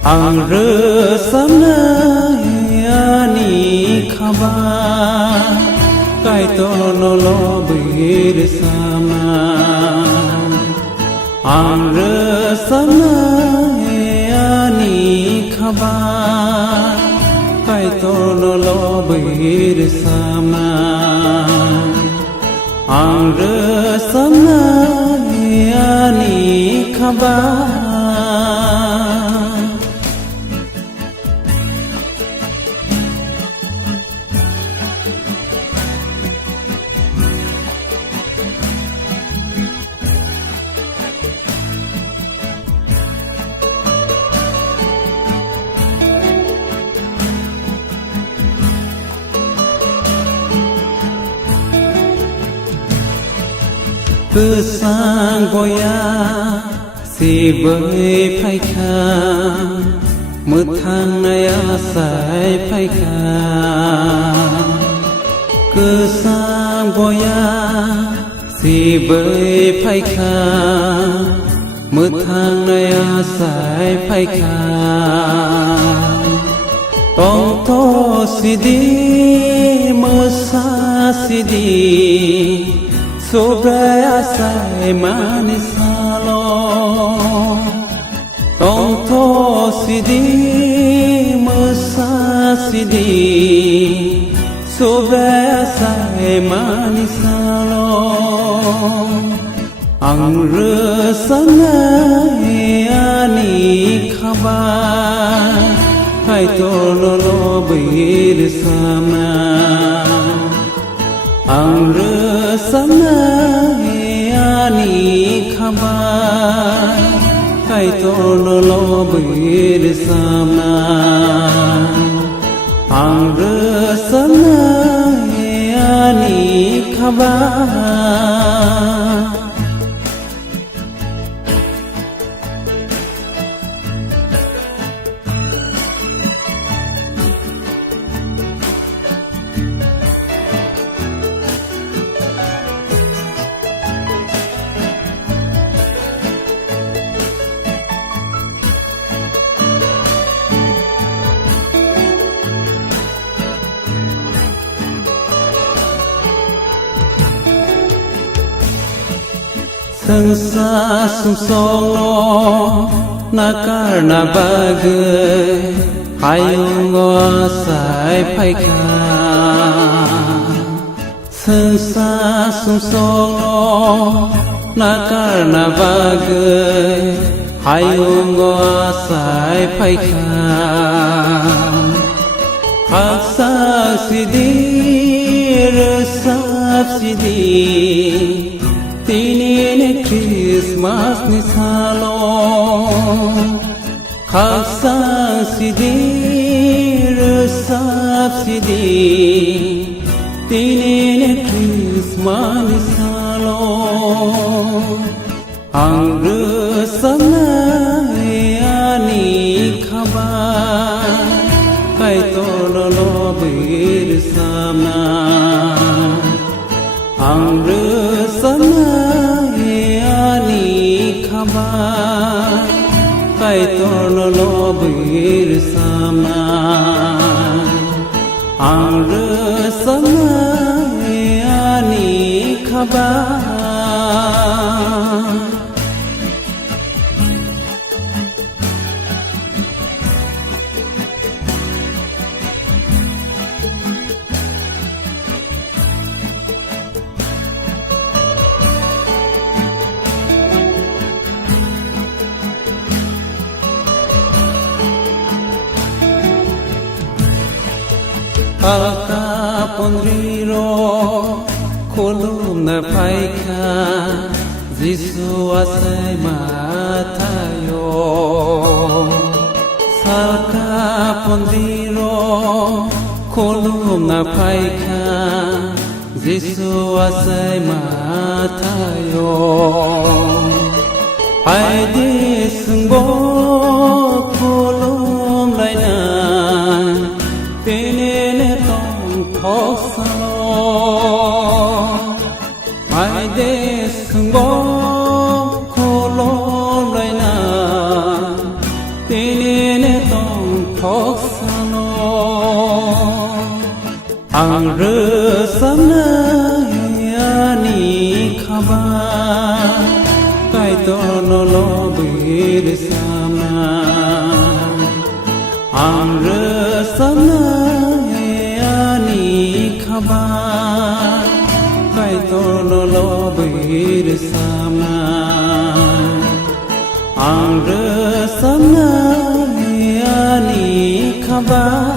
ang resana yani khaba kai to no lo bir sama ang resana yani khaba kai to no lo bir sama ang resana yani khaba cứ sang goya si với phai kha mưa thang này sai phai kha cứ sang goya si với phai kha mưa thang này sai phai kha tông to si đi mưa xa si đi Sobra sai mani salo Tonto sidi musa sidi Sobra sai mani salo Ang resana yani khaba Hai tolo lo bir sama ang resana yani khaba kai to lo bir sama ang resana yani khaba Sang sa sung song lo na kar na bag hayong go sai phai kha sang sa sung song lo na kar na bag hayong go sai phai kha khak sa si di re sa si di Tinin Christmas ni salo Khaksa sidi resap sidi Tinin Christmas ni salo Ang resana yani khaba Kai tolo lo bir sama Ang resana yani khaba kai tolo lo bir sama ang resana yani khaba Alka pondriro kolum na paika Jisu asai matayo Salka pondriro kolum na paika Jisu asai matayo Aidi sungbo kolum laina Tene tong thok salo Mai de sungbo kolom laina Tene no lo bir sama ang resana ani khabar kai to no lo bir sama ang resana ani khabar